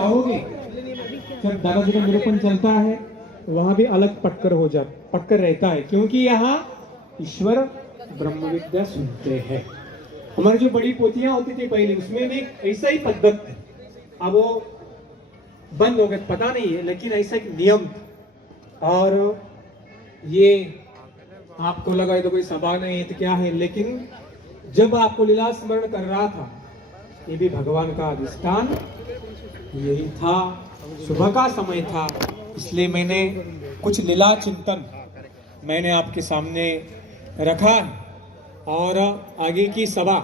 जाओगे, जब दादाजी का निरूपण चलता है वहां भी अलग पटकर रहता है, क्योंकि यहाँ ईश्वर ब्रह्म विद्या सुनते हैं। हमारी जो बड़ी पोथियां होती थी पहले, उसमें भी ऐसा ही पद्धत है। अब वो बंद हो गए, पता नहीं है, लेकिन ऐसा एक नियम था। और ये आपको लगा तो कोई सभा नहीं है तो क्या है, लेकिन जब आपको लीला स्मरण कर रहा था, ये भी भगवान का अधिष्ठान यही था, सुबह का समय था, इसलिए मैंने कुछ लीला चिंतन मैंने आपके सामने रखा है। और आगे की सभा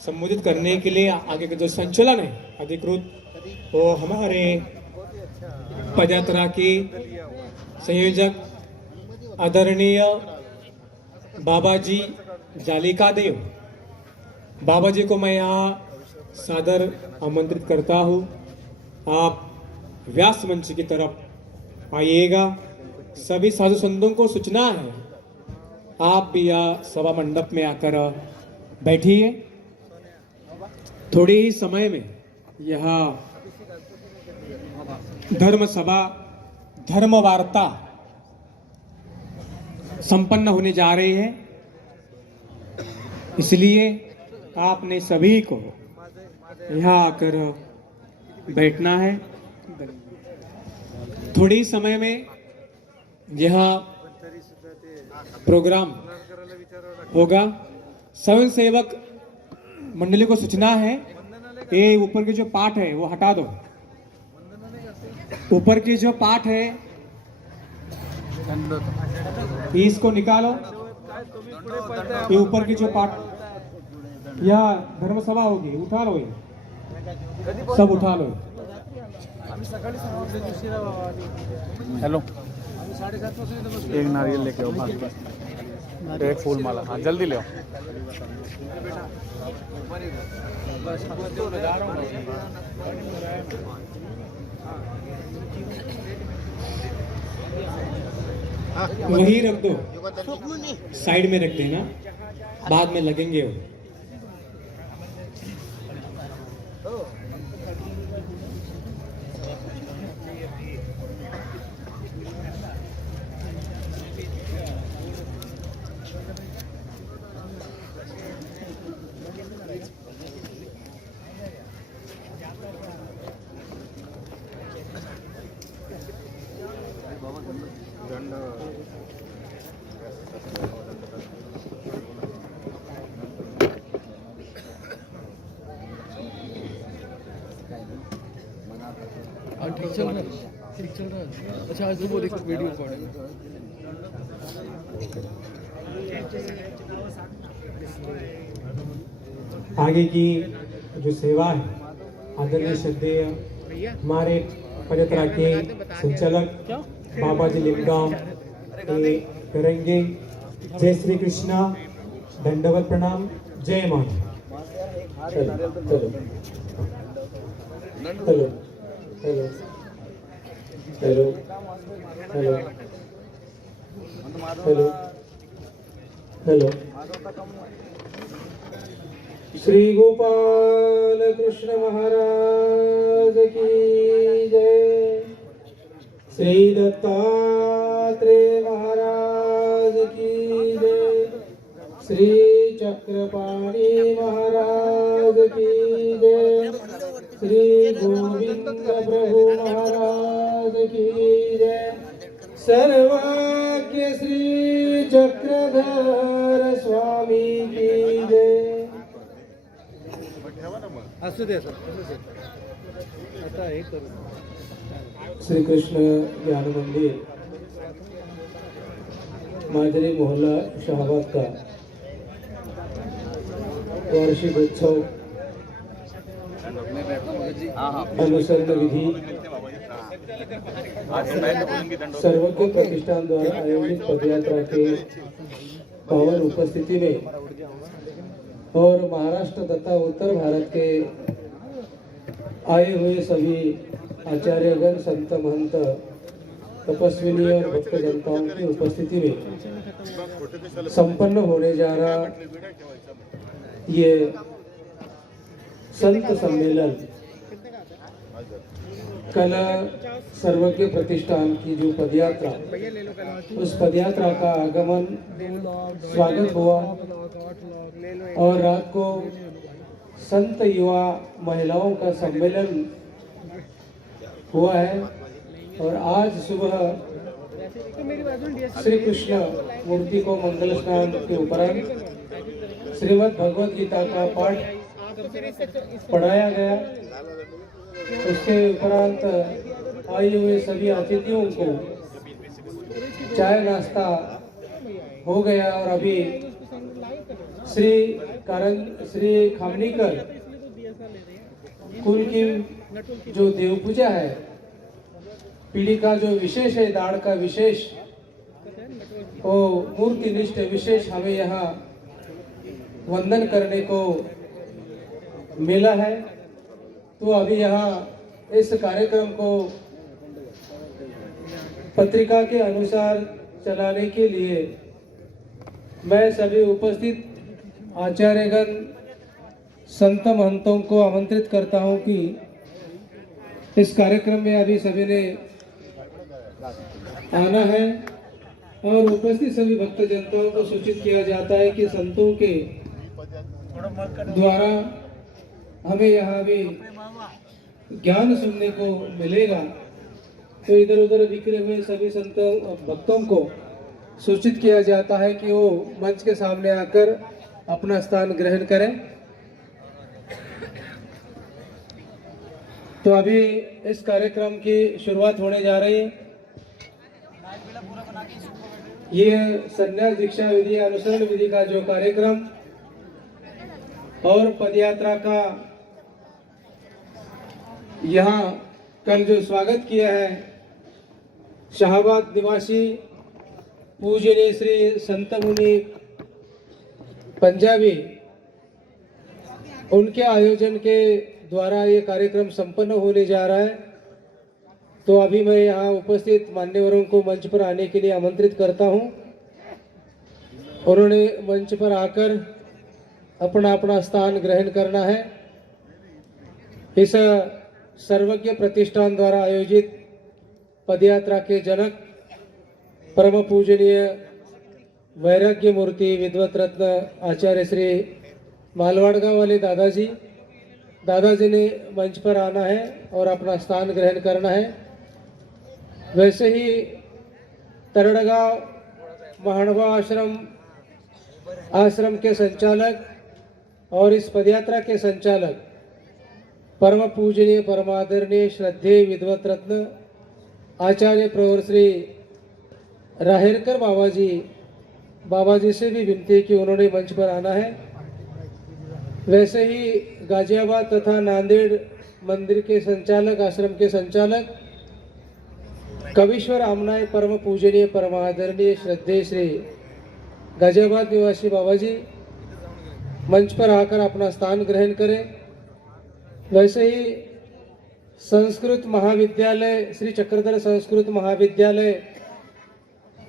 संबोधित करने के लिए आगे का जो संचालन है अधिकृत, वो हमारे पदयात्रा के संयोजक आदरणीय बाबा जी जालिका देव, बाबा जी को मैं यहाँ सादर आमंत्रित करता हूँ। आप व्यास मंच की तरफ आइएगा। सभी साधु संतों को सूचना है, आप भी यह सभा मंडप में आकर बैठिए। थोड़ी ही समय में यह धर्म सभा, धर्म वार्ता संपन्न होने जा रही है, इसलिए आपने सभी को यहाँ आकर बैठना है। थोड़ी समय में यह प्रोग्राम होगा। स्वयं सेवक मंडली को सूचना है, ये ऊपर के जो पाठ है वो हटा दो। ऊपर की जो पाठ है इसको निकालो। ये ऊपर की जो पाठ, यह धर्म सभा होगी, उठा लो, ये सब उठा लो। हेलो, एक नारियल लेके आओ, फास्ट एक फूल माला, हाँ जल्दी ले आओ। वही रख दो, साइड में रख देना, बाद में लगेंगे वो। ठीक चल रहा है, ठीक चल रहा है। अच्छा आज वो देखो वीडियो रिकॉर्डिंग। आगे की जो सेवा है आदरणीय श्रद्धेय हमारे पदयात्रा के संचालक बाबा जी लिंगाम करेंगे। जय श्री कृष्णा, दंडवत प्रणाम, जय माता। Hello hello hello hello hello hello hello. Shri Gopal Krishna Maharaj की जय। श्री दत्तात्रेय महाराज की जय। श्री चक्रपाणि महाराज की जय। श्री गोविंद प्रभु महाराज की जय। सर्वज्ञ श्री चक्रधर स्वामी की जय। श्री कृष्ण ज्ञान मंदिर माजरी मोहल्ला शाहबाद का वार्षिक उत्सव अनुसरण विधि सर्वज्ञ प्रतिष्ठान द्वारा आयोजित पदयात्रा के पावन उपस्थिति में और महाराष्ट्र तथा उत्तर भारत के आए हुए सभी आचार्यगण, संत महंत, तपस्विनी और भक्त जनताओं की उपस्थिति में संपन्न होने जा रहा ये संत सम्मेलन कल सर्वज्ञ प्रतिष्ठान की जो पदयात्रा, उस पदयात्रा का आगमन स्वागत हुआ और रात को संत युवा महिलाओं का सम्मेलन हुआ है और आज सुबह श्री कृष्ण मूर्ति को मंगल स्नान के उपरांत श्रीमद् भगवद गीता का पाठ पढ़ाया गया। उसके उपरांत आए हुए सभी अतिथियों को चाय नाश्ता हो गया और अभी श्री खामनीकर कुल की जो देव पूजा है, पीढ़ी का जो विशेष है, दाढ़ का विशेष, वो मूर्ति निष्ठ विशेष हमें यहाँ वंदन करने को मिला है। तो अभी यहाँ इस कार्यक्रम को पत्रिका के अनुसार चलाने के लिए मैं सभी उपस्थित आचार्यगण, संत महंतों को आमंत्रित करता हूँ कि इस कार्यक्रम में अभी सभी ने आना है और उपस्थित सभी भक्त जनताओं को सूचित किया जाता है कि संतों के द्वारा हमें यहाँ भी ज्ञान सुनने को मिलेगा। तो इधर उधर बिखरे हुए सभी संतों भक्तों को सूचित किया जाता है कि वो मंच के सामने आकर अपना स्थान ग्रहण करें। तो अभी इस कार्यक्रम की शुरुआत होने जा रही है। ये संन्यास दीक्षा विधि अनुसरण विधि का जो कार्यक्रम और पदयात्रा का यहाँ कल जो स्वागत किया है, शाहबाद निवासी पूजनीय श्री संत मुनि पंजाबी, उनके आयोजन के द्वारा ये कार्यक्रम संपन्न होने जा रहा है। तो अभी मैं यहाँ उपस्थित मान्यवरों को मंच पर आने के लिए आमंत्रित करता हूँ। उन्होंने मंच पर आकर अपना अपना स्थान ग्रहण करना है। इस सर्वज्ञ प्रतिष्ठान द्वारा आयोजित पदयात्रा के जनक परम पूजनीय वैराग्य मूर्ति विद्वत रत्न आचार्य श्री मालवाड़गांव वाले दादाजी ने मंच पर आना है और अपना स्थान ग्रहण करना है। वैसे ही तरड़गांव महानवा आश्रम के संचालक और इस पदयात्रा के संचालक परम पूजनीय परमादरणीय श्रद्धेय विद्वत रत्न आचार्य प्रवर श्री राहेरकर बाबाजी से भी विनती कि उन्होंने मंच पर आना है। वैसे ही गाजियाबाद तथा नांदेड़ मंदिर के संचालक, आश्रम के संचालक कविश्वर आमनाय परम पूजनीय परमादरणीय श्रद्धेय श्री गाजियाबाद निवासी बाबाजी मंच पर आकर अपना स्थान ग्रहण करें। वैसे ही संस्कृत महाविद्यालय श्री चक्रधर संस्कृत महाविद्यालय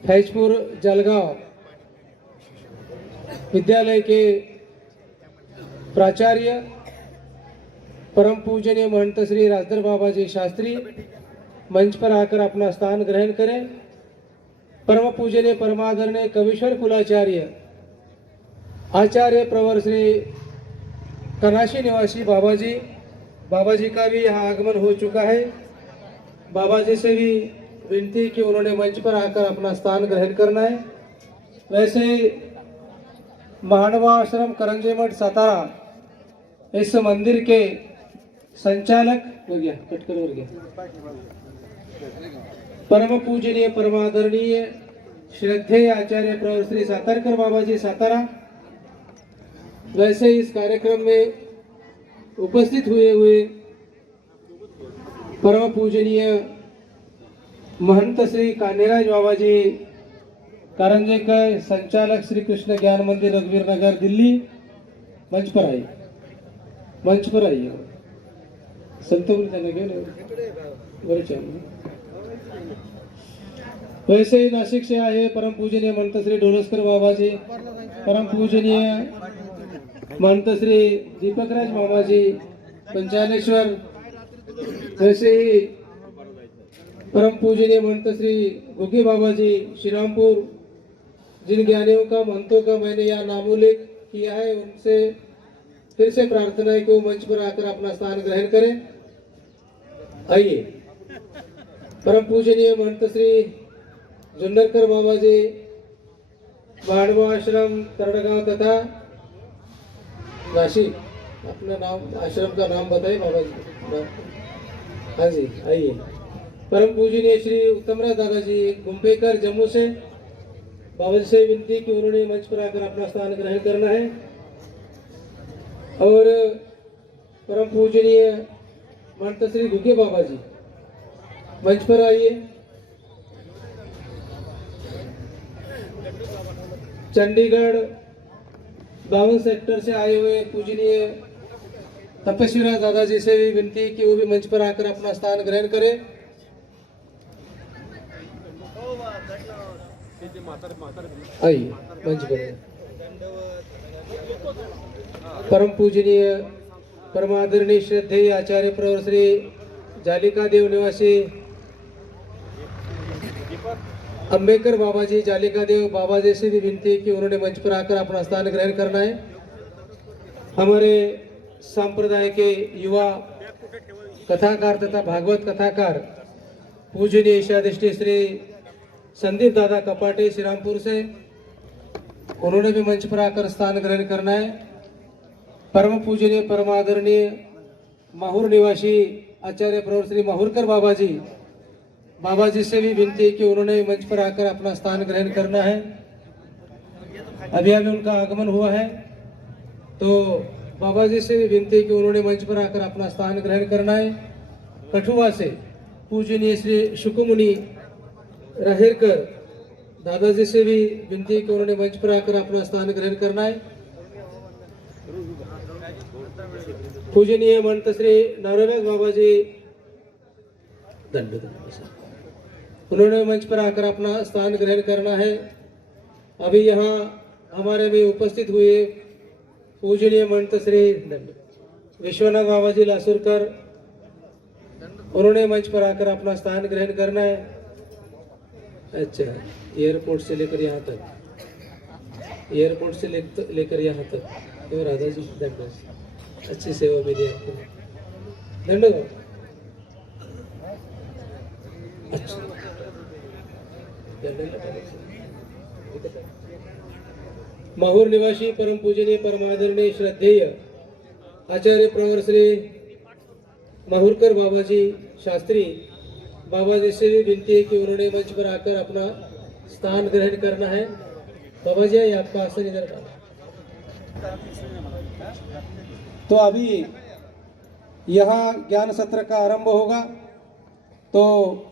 फैजपुर जलगांव विद्यालय के प्राचार्य परम पूजनीय महंत श्री राजधर बाबाजी शास्त्री मंच पर आकर अपना स्थान ग्रहण करें। परम पूजनीय परमादरणीय कविश्वर कुलाचार्य आचार्य प्रवर श्री कनाशी निवासी बाबाजी का भी यहाँ आगमन हो चुका है। बाबाजी से भी विनती कि उन्होंने मंच पर आकर अपना स्थान ग्रहण करना है। वैसे महानवा आश्रम करंजे मठ सातारा इस मंदिर के संचालक परम पूजनीय परमादरणीय श्रद्धेय आचार्य प्रवर श्री सातारकर बाबाजी सातारा। वैसे इस कार्यक्रम में उपस्थित हुए परम पूजनीय महंत श्री कान्हेराज बाबाजी कारंजे का संचालक श्री कृष्ण ज्ञान मंदिर रघुवीर नगर दिल्ली मंच पर आइए। संत वैसे ही नाशिक से आए परम पूजनीय महंत श्री डोलस्कर बाबाजी, परम पूजनीय महंत श्री दीपकराज बाबाजी पंचानेश्वर वैसे ही परम पूजनीय महंत श्री गुगे बाबा जी श्रीरामपुर, जिन ज्ञानियों का महंतों का मैंने यहाँ नामोल्लेख किया है, उनसे फिर से प्रार्थना है कि वो मंच पर आकर अपना स्थान ग्रहण करें। आइए, परम पूजनीय महंत श्री जुन्नरकर बाबा जी बाड़वा आश्रम तरड़गांव तथा नासिक, अपना नाम आश्रम का नाम बताइए बाबा जी। हाँ जी, आइए। परम पूजनीय श्री उत्तमराज दादाजी गुम्पेकर जम्मू से, बाबा जी से विनती कि उन्होंने मंच पर आकर अपना स्थान ग्रहण करना है। और परम पूजनीय महंत श्री गुगे बाबा जी मंच पर आइए। चंडीगढ़ 52 सेक्टर से आए हुए पूजनीय तपस्वीराज दादाजी से भी विनती कि वो भी मंच पर आकर अपना स्थान ग्रहण करें। आइए मंच पर। परम पूजनीय परमादरणीय श्रद्धेय आचार्य प्रवर श्री जालिका देव निवासी अंबेकर बाबा जी जालिका देव बाबा जी से भी विनती कि उन्होंने मंच पर आकर अपना स्थान ग्रहण करना है। हमारे संप्रदाय के युवा कथाकार तथा भागवत कथाकार पूजनीय ईशाधिष्ठी श्री संदीप दादा कपाटे श्रीरामपुर से, उन्होंने भी मंच पर आकर स्थान ग्रहण करना है। परम पूजनीय परमादरणीय माहौर निवासी आचार्य प्रवर श्री माहौरकर बाबा जी से भी विनती कि उन्होंने मंच पर आकर अपना स्थान ग्रहण करना है। अभी अभी उनका आगमन हुआ है, तो बाबा जी से भी विनती कि उन्होंने मंच पर आकर अपना स्थान ग्रहण करना है। कठुआ से पूजनीय श्री शुकुमुनि रहेरकर दादाजी से भी विनती कि उन्होंने मंच पर आकर अपना स्थान ग्रहण करना है। पूजनीय महंत श्री नवरवेद बाबा जी दंड, उन्होंने मंच पर आकर अपना स्थान ग्रहण करना है। अभी यहाँ हमारे में उपस्थित हुए पूजनीय महंत श्री विश्वनाथ बाबा जी लासुरकर, उन्होंने मंच पर आकर अपना स्थान ग्रहण करना है। अच्छा, एयरपोर्ट से लेकर यहाँ तक, एयरपोर्ट से लेकर यहाँ तक, तो राधा जी धन्यवाद, अच्छी सेवा मिली आपको, धन्यवाद। अच्छा, माहौर निवासी परम पूजनीय परमादरणीय श्रद्धेय आचार्य प्रवर श्री माहौरकर बाबा जी शास्त्री बाबा जी से भी विनती है कि उन्होंने मंच पर आकर अपना स्थान ग्रहण करना है। बाबा जी, आपका आसन इधर का। तो अभी यहाँ ज्ञान सत्र का आरंभ होगा, तो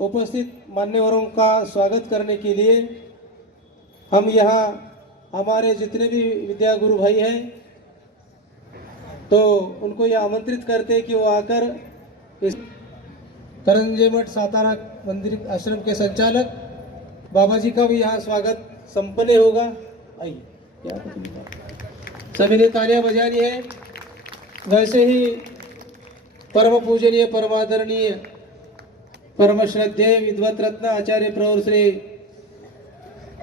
उपस्थित मान्यवरों का स्वागत करने के लिए हम यहाँ हमारे जितने भी विद्या गुरु भाई हैं, तो उनको यह आमंत्रित करते हैं कि वो आकर इस करंजे मठ सातारा मंदिर आश्रम के संचालक बाबा जी का भी यहाँ स्वागत संपन्न होगा। आइए, सभी ने तालियां बजानी है। वैसे ही परम पूजनीय परमादरणीय परम श्रद्धेय विद्वत रत्न आचार्य प्रवर श्री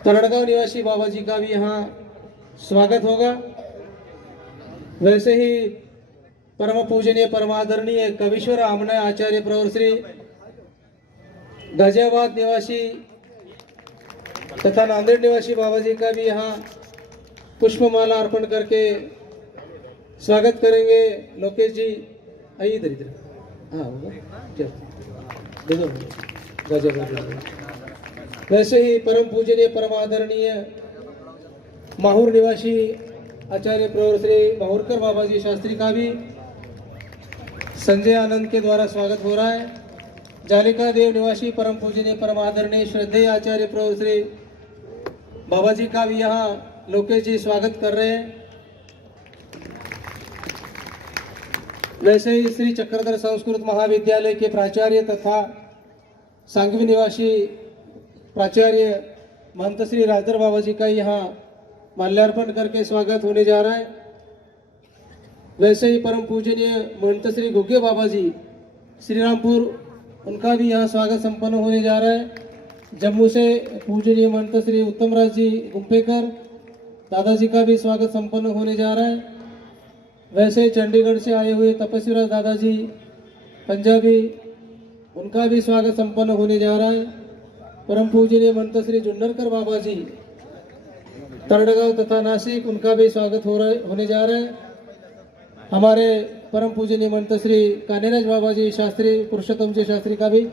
तरड़गांव निवासी बाबा जी का भी यहाँ स्वागत होगा। वैसे ही परम पूजनीय परमादरणीय कविश्वर आमना आचार्य प्रवर श्री गाजियाबाद निवासी तथा नांदेड़ निवासी बाबा जी का भी यहाँ पुष्पमाला अर्पण करके स्वागत करेंगे। लोकेश जी आइए इधर इधर, हाँ होगा, गाजियाबाद। वैसे ही परम पूजनीय परमादरणीय माहौर निवासी आचार्य प्रवर श्री माहौरकर बाबा जी शास्त्री का भी संजय आनंद के द्वारा स्वागत हो रहा है। जालिका देव निवासी परम पूजनीय परमादरणीय श्रद्धेय आचार्य प्रवर श्री बाबा जी का भी यहाँ लोकेश जी स्वागत कर रहे हैं। वैसे ही श्री चक्रधर संस्कृत महाविद्यालय के प्राचार्य तथा सांगवी निवासी प्राचार्य महंत श्री राजधर बाबा जी का यहाँ माल्यार्पण करके स्वागत होने जा रहा है। वैसे ही परम पूजनीय महंत श्री गुगे बाबा जी श्रीरामपुर, उनका भी यहाँ स्वागत संपन्न होने जा रहा है। जम्मू से पूजनीय महंत श्री उत्तम राज जी गुम्पेकर दादाजी का भी स्वागत संपन्न होने जा रहा है। वैसे चंडीगढ़ से आए हुए तपस्वीराज दादाजी पंजाबी, उनका भी स्वागत संपन्न होने जा रहा है। परम पूजनीय महंत श्री जुन्नरकर बाबा जी तरड़गांव तथा नासिक, उनका भी स्वागत होने जा रहा है। हमारे परम पूजनीय महंत श्री कानेराज बाबा जी शास्त्री पुरुषोत्तम जी शास्त्री का भी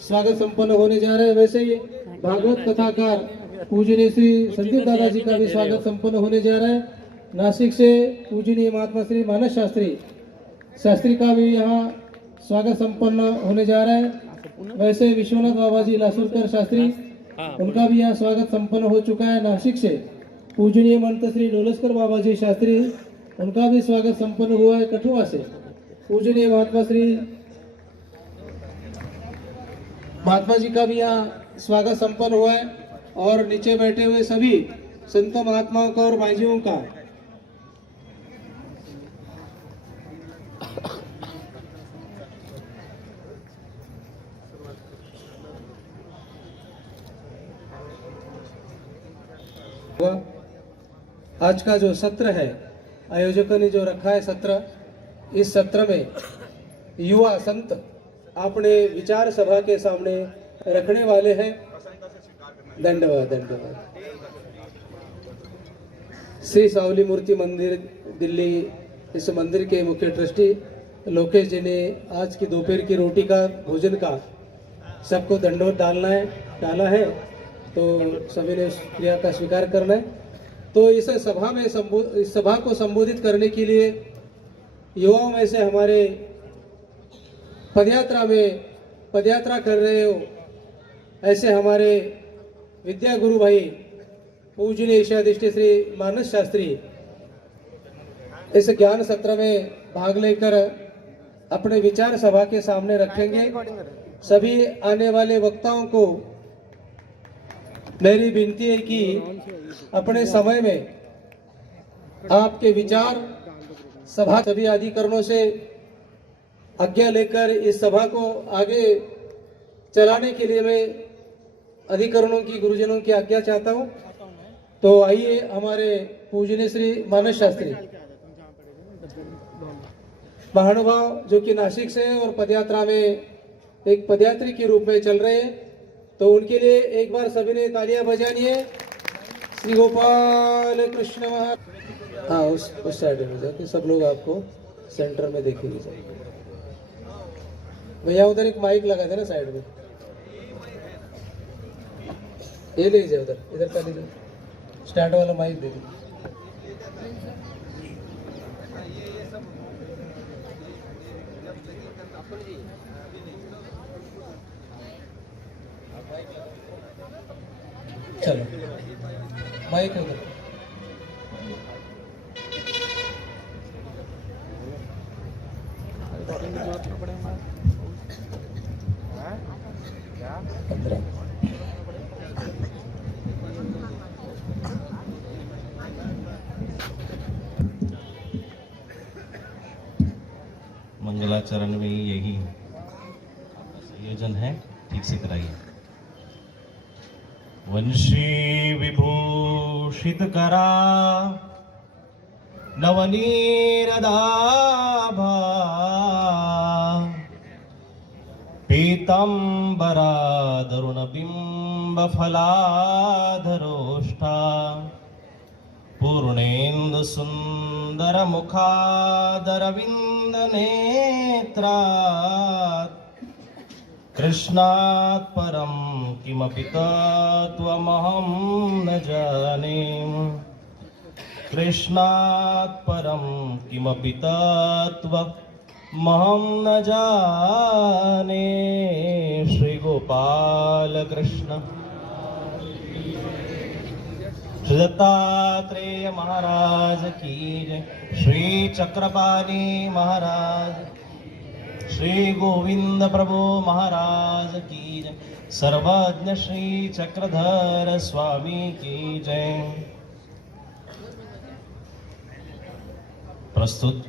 स्वागत संपन्न होने जा रहा है। वैसे ही भागवत कथाकार पूजनीय श्री संदीप दादाजी का भी स्वागत संपन्न होने जा रहा है। नासिक से पूजनीय महात्मा श्री मानस शास्त्री का भी यहाँ स्वागत संपन्न होने जा रहा है। वैसे विश्वनाथ बाबा जी लासुरकर शास्त्री, उनका भी यहाँ स्वागत संपन्न हो चुका है। नासिक से पूजनीय महंत श्री डोलस्कर बाबा जी शास्त्री, उनका भी स्वागत संपन्न हुआ है। कठुआ से पूजनीय महात्मा जी का भी यहाँ स्वागत संपन्न हुआ है। और नीचे बैठे हुए सभी संत महात्माओं का और भाईजियों का आज का जो सत्र है, आयोजकों ने जो रखा है सत्र, इस सत्र में युवा संत अपने विचार सभा के सामने रखने वाले हैं। धन्यवाद धन्यवाद। श्री सावली मूर्ति मंदिर दिल्ली, इस मंदिर के मुख्य ट्रस्टी लोकेश जी ने आज की दोपहर की रोटी का भोजन का सबको दंडवत डाला है, तो सभी ने क्रिया का स्वीकार करना है। तो इस सभा में इस सभा को संबोधित करने के लिए युवाओं में से हमारे पदयात्रा कर रहे हो ऐसे हमारे विद्या गुरु भाई पूजनीय ईशाधिष्ठ श्री मानस शास्त्री इस ज्ञान सत्र में भाग लेकर अपने विचार सभा के सामने रखेंगे। सभी आने वाले वक्ताओं को मेरी विनती है कि अपने समय में आपके विचार सभा सभी अधिकरणों से आज्ञा लेकर इस सभा को आगे चलाने के लिए मैं अधिकरणों की गुरुजनों की आज्ञा चाहता हूं। तो आइए हमारे पूजनीय श्री मानस शास्त्री महानुभाव जो कि नासिक से और पदयात्रा में एक पदयात्री के रूप में चल रहे हैं, तो उनके लिए एक बार सभी ने तालियां बजानी है। श्री गोपाल कृष्ण हाँ उस साइड में जाके सब लोग आपको सेंटर में देखेंगे। भैया उधर एक माइक लगा था ना साइड में, ये ले जाए इधर का ले जाओ, स्टैंड वाला माइक दे दीजिए। चलो माइक उधर। मंगलाचरण में यही संयोजन है, ठीक से कराइए। वंशी विभूषित करा नवनीरदाभा पीतांबरा दरुण बिंब फलाधरोष्ठा पूर्णेन्दु सुंदर मुखादरविंद नेत्रात् कृष्णात् परं किमपि तत्त्वमहं न जाने। कृष्णात् परं किमपि तत्त्वमहं न जाने। श्री गोपाल कृष्ण श्री दत्तात्रेय महाराज की जय। श्री चक्रपाणी महाराज, श्री गोविंद प्रभु महाराज की जय। सर्वज्ञ श्री चक्रधर स्वामी की जय। प्रस्तुत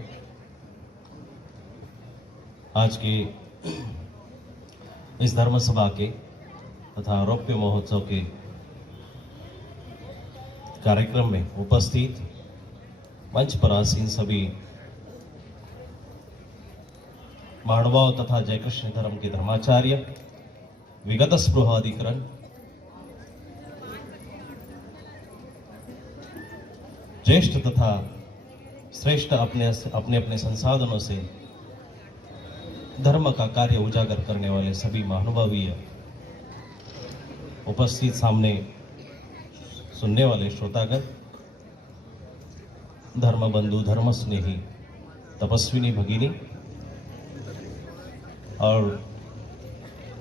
आज के इस धर्म सभा के तथा रौप्य महोत्सव के कार्यक्रम में उपस्थित मंच पर आसीन सभी महानुभाव तथा जय कृष्ण धर्म के धर्माचार्य, विगत स्पृह अधिकरण, ज्येष्ठ तथा श्रेष्ठ अपने अपने संसाधनों से धर्म का कार्य उजागर करने वाले सभी महानुभावीय, उपस्थित सामने सुनने वाले श्रोतागण, धर्म बंधु, धर्म स्नेही, तपस्विनी भगिनी और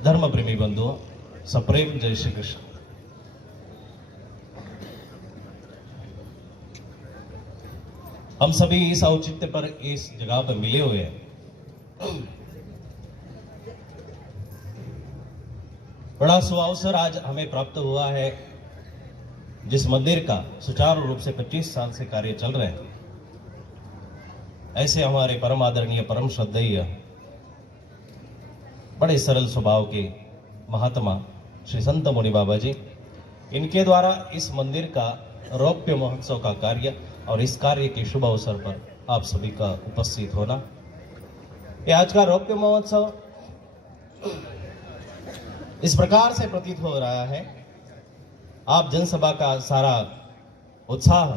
धर्म प्रेमी बंधुओं, सप्रेम जय श्री कृष्ण। हम सभी इस औचित्य पर इस जगह पर मिले हुए हैं। बड़ा सुअवसर आज हमें प्राप्त हुआ है। जिस मंदिर का सुचारू रूप से 25 साल से कार्य चल रहे हैं, ऐसे हमारे परम आदरणीय, परम श्रद्धेय, बड़े सरल स्वभाव के महात्मा श्री संत मुनि बाबा जी, इनके द्वारा इस मंदिर का रौप्य महोत्सव का कार्य और इस कार्य के शुभ अवसर पर आप सभी का उपस्थित होना, ये आज का रौप्य महोत्सव इस प्रकार से प्रतीत हो रहा है। आप जनसभा का सारा उत्साह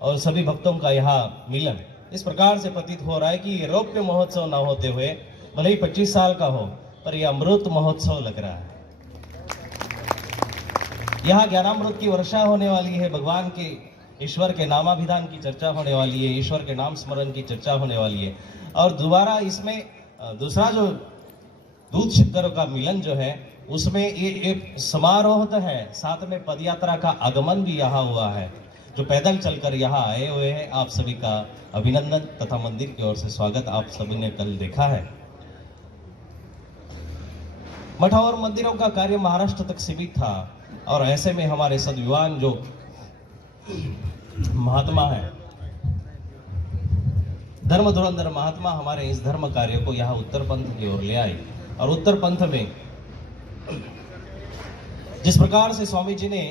और सभी भक्तों का यहाँ मिलन इस प्रकार से प्रतीत हो रहा है कि ये रौप्य महोत्सव ना होते हुए भले ही 25 साल का हो, पर यह अमृत महोत्सव लग रहा है। यहाँ ज्ञानामृत की वर्षा होने वाली है, भगवान के, ईश्वर के नामाभिधान की चर्चा होने वाली है, ईश्वर के नाम स्मरण की चर्चा होने वाली है, और दोबारा इसमें दूसरा जो दूध शक्कर का मिलन जो है, उसमें ये एक समारोह तो है, साथ में पदयात्रा का आगमन भी यहाँ हुआ है। जो पैदल चलकर यहाँ आए हुए हैं, आप सभी का अभिनंदन तथा मंदिर की ओर से स्वागत आप सभी ने कल देखा है। मठ और मंदिरों का कार्य महाराष्ट्र तक सीमित था, और ऐसे में हमारे सद्विद्वान जो महात्मा है, धर्म धुरंधर महात्मा, हमारे इस धर्म कार्य को यहाँ उत्तर पंथ की ओर ले आए। और उत्तर पंथ में जिस प्रकार से स्वामी जी ने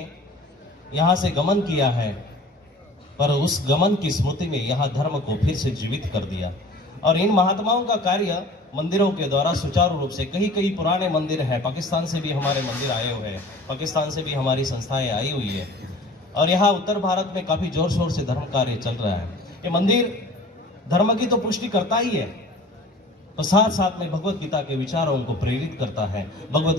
यहाँ से गमन किया है, पर उस गमन की स्मृति में यहाँ धर्म को फिर से जीवित कर दिया। और इन महात्माओं का कार्य मंदिरों के द्वारा सुचारू रूप से, कई पुराने मंदिर हैं, पाकिस्तान से भी हमारे मंदिर आए हुए हैं, पाकिस्तान से भी हमारी संस्थाएं आई हुई है, और यहाँ उत्तर भारत में काफी जोर शोर से धर्म कार्य चल रहा है। ये मंदिर धर्म की तो पुष्टि करता ही है, तो साथ साथ में भगवत गीता के विचारों को प्रेरित करता है, भगवत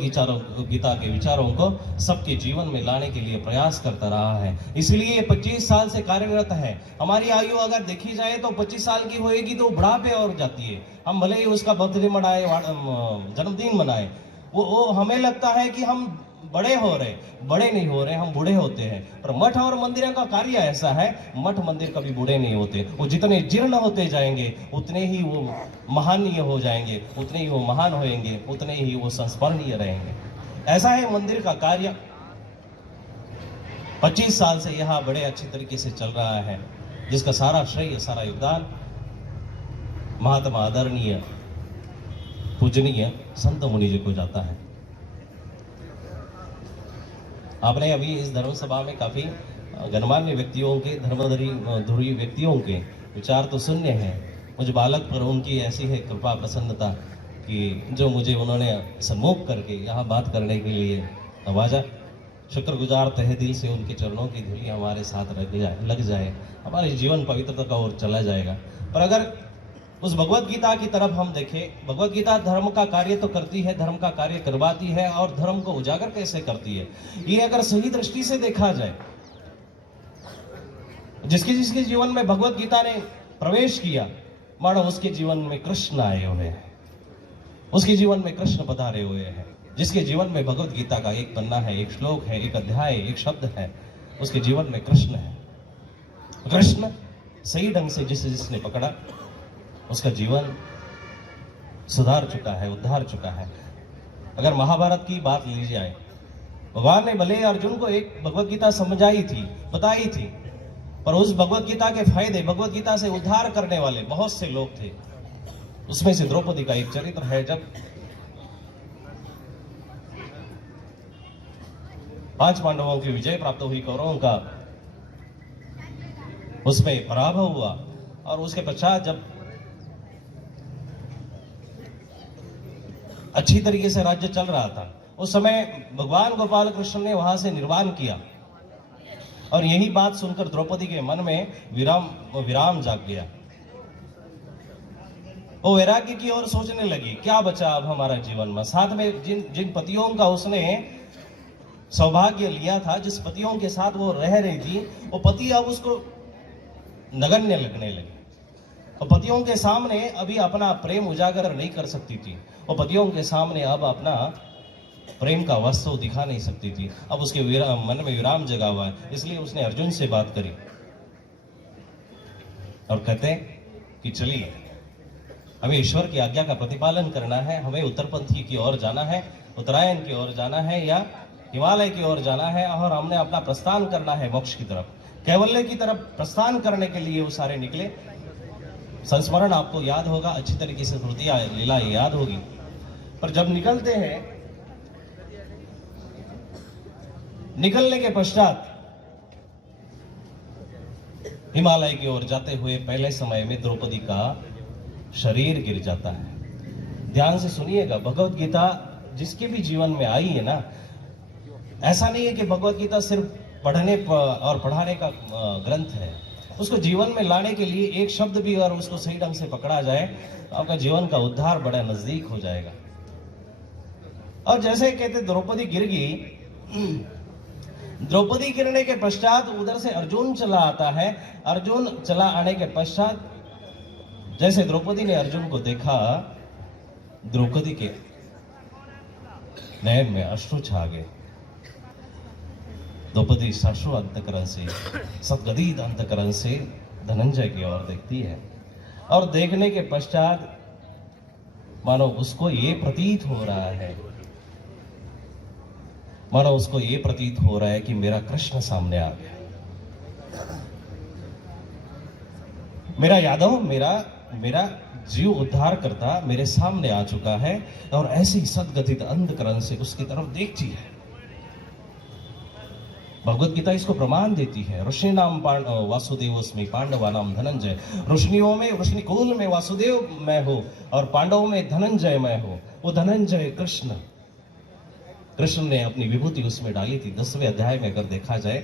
गीता के विचारों को सबके जीवन में लाने के लिए प्रयास करता रहा है। इसलिए 25 साल से कार्यरत है। हमारी आयु अगर देखी जाए तो 25 साल की होएगी तो बुढ़ापे और जाती है। हम भले ही उसका बर्थडे मनाए, जन्मदिन मनाए, वो हमें लगता है कि हम बड़े हो रहे, बड़े नहीं हो रहे, हम बूढ़े होते हैं। पर मठ और मंदिरों का कार्य ऐसा है, मठ मंदिर कभी बूढ़े नहीं होते। वो जितने जीर्ण होते जाएंगे उतने ही वो महानीय हो जाएंगे, उतने ही वो महान होएंगे, उतने ही वो संस्मरणीय रहेंगे। ऐसा है मंदिर का कार्य। 25 साल से यहाँ बड़े अच्छे तरीके से चल रहा है, जिसका सारा श्रेय, सारा योगदान महात्मा आदरणीय पूजनीय संत मुनि जी को जाता है। आपने अभी इस धर्म सभा में काफी गणमान्य व्यक्तियों के, धर्मधुरी व्यक्तियों के विचार तो सुनने हैं। मुझ बालक पर उनकी ऐसी है कृपा, प्रसन्नता कि जो मुझे उन्होंने सम्मुख करके यहाँ बात करने के लिए नवाजा। शुक्रगुजार तहे दिल से उनके चरणों की धूली हमारे साथ लग जाए, हमारे जीवन पवित्रता का ओर चला जाएगा। पर अगर उस भगवत गीता की तरफ हम देखें, भगवत गीता धर्म का कार्य तो करती है, धर्म का कार्य करवाती है, और धर्म को उजागर कैसे करती है, ये अगर सही दृष्टि से देखा जाए, जिसके जीवन में भगवत गीता ने प्रवेश किया, मानो उसके जीवन में कृष्ण आए हुए हैं, उसके जीवन में कृष्ण पधारे हुए हैं। जिसके जीवन में भगवत गीता का एक पन्ना है, एक श्लोक है, एक अध्याय, एक शब्द है, उसके जीवन में कृष्ण है। कृष्ण सही ढंग से जिसने पकड़ा, उसका जीवन सुधार चुका है, उद्धार चुका है। अगर महाभारत की बात ली जाए, भगवान ने भले अर्जुन को एक भगवत गीता समझाई थी, बताई थी, पर उस भगवत गीता के फायदे, भगवत गीता से उद्धार करने वाले बहुत से लोग थे। उसमें से द्रौपदी का एक चरित्र है, जब 5 पांडवों की विजय प्राप्त हुई, कौरवों का उसमें पराभव हुआ, और उसके पश्चात जब अच्छी तरीके से राज्य चल रहा था, उस समय भगवान गोपाल कृष्ण ने वहां से निर्वाण किया, और यही बात सुनकर द्रौपदी के मन में विराम जाग गया। वो वैराग्य की ओर सोचने लगी, क्या बचा अब हमारा जीवन में। साथ में जिन पतियों का उसने सौभाग्य लिया था, जिस पतियों के साथ वो रह रही थी, वो पति अब उसको नगण्य लगने लगे। और पतियों के सामने अभी अपना प्रेम उजागर नहीं कर सकती थी, वो पतियों के सामने अब अपना प्रेम का वास्तव दिखा नहीं सकती थी। अब उसके मन में विराम जगा हुआ है, इसलिए उसने अर्जुन से बात करी और कहते कि चलिए, हमें ईश्वर की आज्ञा का प्रतिपालन करना है, हमें उत्तरपंथी की ओर जाना है, उत्तरायण की ओर जाना है या हिमालय की ओर जाना है, और हमने अपना प्रस्थान करना है मोक्ष की तरफ, कैवल्य की तरफ प्रस्थान करने के लिए वो सारे निकले। संस्मरण आपको याद होगा, अच्छी तरीके से श्रुतियां लीला याद होगी। पर जब निकलते हैं, निकलने के पश्चात हिमालय की ओर जाते हुए पहले समय में द्रौपदी का शरीर गिर जाता है। ध्यान से सुनिएगा, भगवत गीता जिसके भी जीवन में आई है ना, ऐसा नहीं है कि भगवत गीता सिर्फ पढ़ने और पढ़ाने का ग्रंथ है। उसको जीवन में लाने के लिए एक शब्द भी अगर उसको सही ढंग से पकड़ा जाए तो आपका जीवन का उद्धार बड़ा नजदीक हो जाएगा। और जैसे कहते द्रौपदी गिर गई, द्रौपदी गिरने के पश्चात उधर से अर्जुन चला आता है। अर्जुन चला आने के पश्चात जैसे द्रौपदी ने अर्जुन को देखा, द्रौपदी के नयन में अश्रु छा गए। द्रौपदी साश्रु अंतकरण से, सदगदित अंतकरण से धनंजय की ओर देखती है, और देखने के पश्चात मानो उसको ये प्रतीत हो रहा है, मानो उसको ये प्रतीत हो रहा है कि मेरा कृष्ण सामने आ गया, मेरा यादव, मेरा जीव उद्धार करता मेरे सामने आ चुका है, और ऐसी सदगदित अंधकरण से उसकी तरफ देखती है। भगवत गीता इसको प्रमाण देती है। ऋषि नाम वासुदेवस्मि पांडवा नाम धनंजय। ऋषियों में, ऋषि कुल में वासुदेव मैं हो, और पांडवों में धनंजय मैं हो। वो धनंजय कृष्ण ने अपनी विभूति उसमें डाली थी। 10वें अध्याय में अगर देखा जाए,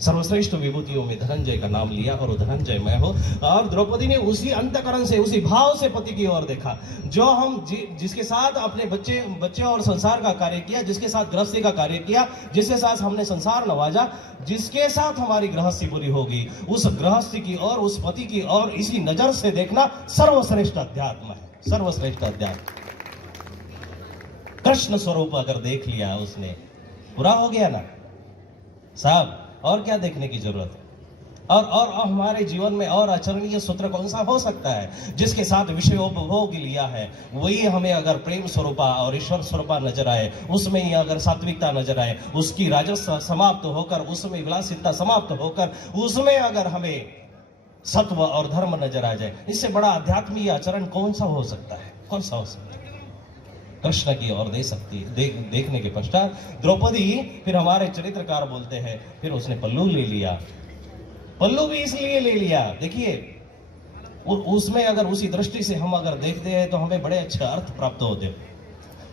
सर्वश्रेष्ठ विभूतियों में धनंजय का नाम लिया, और धनंजय मैं हो। और द्रौपदी ने उसी अंतकरण से, उसी भाव से पति की ओर देखा, जो हम जिसके साथ अपने बच्चे और संसार का कार्य किया, जिसके साथ गृहस्थी का कार्य किया, जिसके साथ हमने संसार नवाजा, जिसके साथ हमारी गृहस्थी पूरी होगी, उस गृहस्थी की ओर, उस पति की ओर इसी नजर से देखना सर्वश्रेष्ठ अध्यात्म है। सर्वश्रेष्ठ अध्यात्म कृष्ण स्वरूप अगर देख लिया उसने, पूरा हो गया ना साहब। और क्या देखने की जरूरत है? और हमारे जीवन में और आचरणीय सूत्र कौन सा हो सकता है? जिसके साथ विषयोपभोग लिया है, वही हमें अगर प्रेम स्वरूपा और ईश्वर स्वरूपा नजर आए, उसमें ही अगर सात्विकता नजर आए, उसकी राजस समाप्त होकर, उसमें विलासिता समाप्त होकर, उसमें अगर हमें सत्व और धर्म नजर आ जाए, इससे बड़ा आध्यात्मिक आचरण कौन सा हो सकता है? कौन सा हो सकता है? कृष्ण की ओर दे सकती है। देखने के पश्चात द्रौपदी, फिर हमारे चरित्रकार बोलते हैं, फिर उसने पल्लू ले लिया। पल्लू भी इसलिए ले लिया, देखिए उसमें अगर उसी दृष्टि से हम अगर देखते हैं तो हमें बड़े अच्छे अर्थ प्राप्त होते हैं।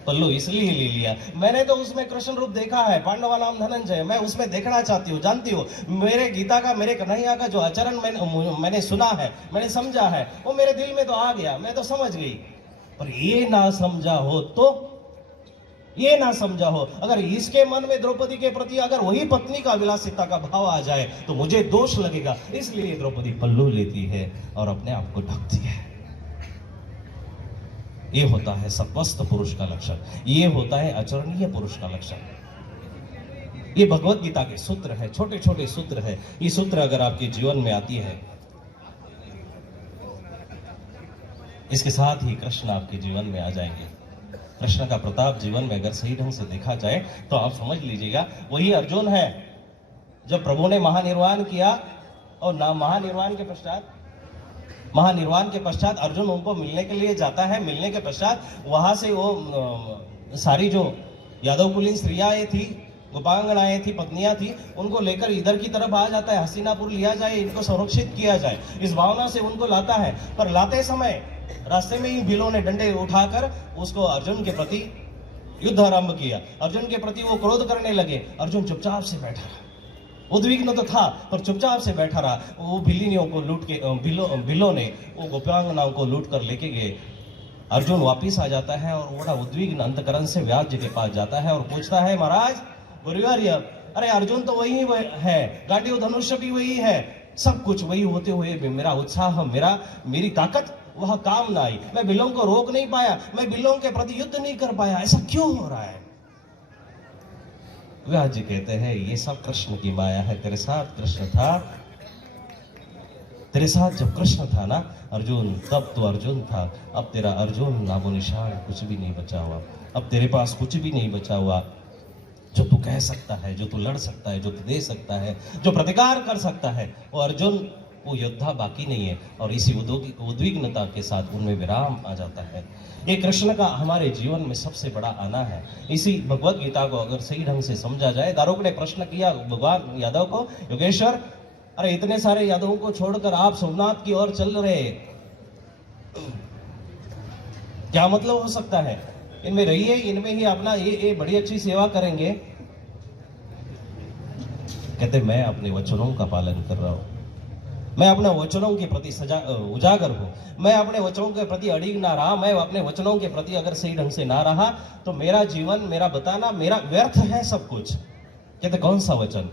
पल्लू इसलिए ले लिया, मैंने तो उसमें कृष्ण रूप देखा है, पांडवा नाम धनंजय, मैं उसमें देखना चाहती हूँ, जानती हूँ। मेरे गीता का, मेरे कन्हैया का जो आचरण मैंने सुना है, मैंने समझा है, वो मेरे दिल में तो आ गया, मैं तो समझ गई। पर ये ना समझा हो तो, ये ना समझा हो, अगर इसके मन में द्रौपदी के प्रति अगर वही पत्नी का विलासिता का भाव आ जाए तो मुझे दोष लगेगा। इसलिए द्रौपदी पल्लू लेती है और अपने आप को ढकती है। ये होता है सत्वस्थ पुरुष का लक्षण, ये होता है आचरणीय पुरुष का लक्षण। ये भगवत गीता के सूत्र है, छोटे छोटे सूत्र है। ये सूत्र अगर आपके जीवन में आती है, इसके साथ ही कृष्ण आपके जीवन में आ जाएंगे। कृष्ण का प्रताप जीवन में अगर सही ढंग से देखा जाए तो आप समझ लीजिएगा, वही अर्जुन है जब प्रभु ने महानिर्वाण किया, और महानिर्वाण के पश्चात महानिर्वाण के पश्चात अर्जुन उनको मिलने के लिए जाता है। मिलने के पश्चात वहां से वो सारी जो यादव कुलीन स्त्रियाँ थी, गोपांगनाएं थी, पत्नियां थी, उनको लेकर इधर की तरफ आ जाता है। हस्तिनापुर लिया जाए, इनको संरक्षित किया जाए, इस भावना से उनको लाता है। पर लाते समय रास्ते में ही भीलों ने डंडे उठाकर उसको अर्जुन के प्रति युद्ध आरंभ किया। अर्जुन के प्रति वो क्रोध करने लगे। अर्जुन चुपचाप से बैठा रहा, उद्विग्न तो था पर चुपचाप से बैठा रहा। वो भिल्लिनियों को लूट के भिलों ने वो गोपांगनाओं को लूट कर लेके गए। अर्जुन वापिस आ जाता है और बड़ा उद्विग्न अंतकरण से व्यास जी के पास जाता है और पूछता है, महाराज गुरुवर्य, अरे अर्जुन तो वही है, गांडीव धनुष्य भी वही है, सब कुछ वही होते हुए भी मेरा उत्साह, मेरी ताकत वह काम ना आई, मैं बिलों को रोक नहीं पाया, मैं बिलों के प्रति युद्ध नहीं कर पाया, ऐसा क्यों हो रहा है? व्यास जी कहते हैं, ये सब कृष्ण की माया है। तेरे साथ कृष्ण था, तेरे साथ जब कृष्ण था ना अर्जुन, तब तो अर्जुन था। अब तेरा अर्जुन नामो निशान कुछ भी नहीं बचा हुआ। अब तेरे पास कुछ भी नहीं बचा हुआ जो तू कह सकता है, जो तू लड़ सकता है, जो तू दे सकता है, जो प्रतिकार कर सकता है। वो अर्जुन, वो योद्धा बाकी नहीं है। और इसी उद्विग्नता के साथ उनमें विराम आ जाता है। ये कृष्ण का हमारे जीवन में सबसे बड़ा आना है। इसी भगवत गीता को अगर सही ढंग से समझा जाए, दारुक ने प्रश्न किया भगवान यादव को, योगेश्वर, अरे इतने सारे यादवों को छोड़कर आप सोमनाथ की ओर चल रहे, क्या मतलब हो सकता है? इनमें रहिए, इनमें ही अपना ये बड़ी अच्छी सेवा करेंगे। कहते मैं अपने वचनों का पालन कर रहा हूं, मैं अपने वचनों के प्रति उजागर हूं, मैं अपने वचनों के प्रति अड़िग ना रहा, मैं अपने वचनों के प्रति अगर सही ढंग से ना रहा तो मेरा जीवन, मेरा बताना, मेरा व्यर्थ है सब कुछ। कहते कौन सा वचन?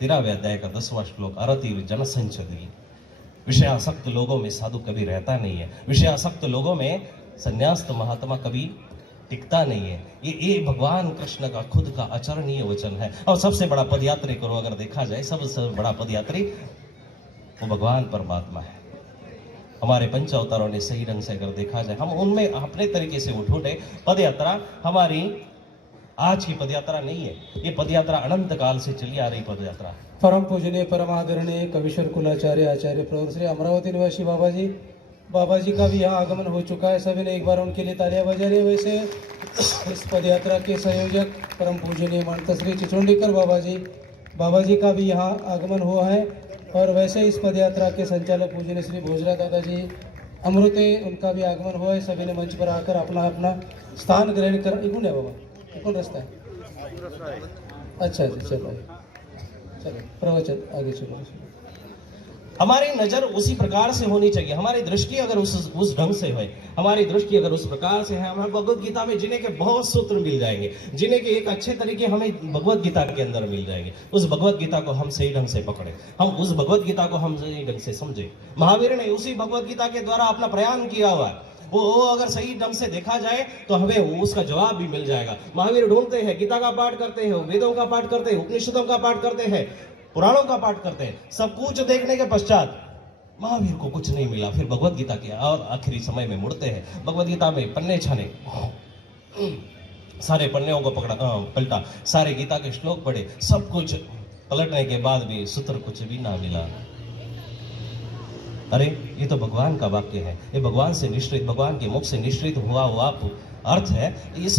13वें अध्याय का 10वां श्लोक, अरतीव जनसंचदी। विषयासक्त लोगों में साधु कभी रहता नहीं है, विषयासक्त लोगों में संन्यास्त महात्मा कभी टिकता नहीं है। ये भगवान कृष्ण का खुद का आचरणीय वचन है। और सबसे बड़ा पदयात्री को अगर देखा जाए, सबसे बड़ा पदयात्री वो भगवान परमात्मा है। हमारे पंच अवतारों ने सही ढंग से अगर देखा जाए, हम उनमें अपने तरीके से उठे। पदयात्रा हमारी आज की पदयात्रा नहीं है, ये पदयात्रा अनंत काल से चली आ रही पदयात्रा। परम पूजनीय परम आदरणीय कविश्वर कुलाचार्य आचार्य प्रवर श्री अमरावती निवासी बाबा जी का भी यहाँ आगमन हो चुका है। सभी ने एक बार उनके लिए तालियां बजा रही है। वैसे इस पदयात्रा के संयोजक परम पूजनीय महंत श्री चिचोंडीकर बाबा जी का भी यहाँ आगमन हुआ है। और वैसे इस पदयात्रा के संचालक पूजनीय श्री भोजरा दादाजी अमृते, उनका भी आगमन हुआ है। सभी ने मंच पर आकर अपना अपना स्थान ग्रहण कर। कौन है बाबा, कौन रास्ता है? अच्छा जी, चलो प्रवचन आगे चलो। हमारी नजर उसी प्रकार से होनी चाहिए, हमारी दृष्टि अगर उस ढंग से है, हमारी दृष्टि अगर उस प्रकार से है, हमें भगवत गीता में जीने के बहुत सूत्र मिल जाएंगे, जीने के एक अच्छे तरीके हमें भगवत गीता के अंदर मिल जाएंगे। उस भगवत गीता को हम सही ढंग से पकड़े, हम उस भगवत गीता को हम सही ढंग से समझे। महावीर ने उसी भगवत गीता के द्वारा अपना प्रयाण किया हुआ है। वो अगर सही ढंग से देखा जाए तो हमें उसका जवाब भी मिल जाएगा। महावीर ढूंढते हैं, गीता का पाठ करते हैं, वेदों का पाठ करते हैं, उपनिषदों का पाठ करते हैं, पुराणों का पाठ करते हैं। सब कुछ देखने के पश्चात महावीर को कुछ नहीं मिला। फिर भगवत गीता के और आखिरी समय में मुड़ते हैं। भगवत गीता में पन्ने छाने, सारे पन्नों को पलटा, सारे गीता के श्लोक पढ़े, सब कुछ पलटने के बाद भी सूत्र कुछ भी ना मिला। अरे ये तो भगवान का वाक्य है, ये भगवान से निश्चित, भगवान के मुख से निश्चित हुआ अर्थ है।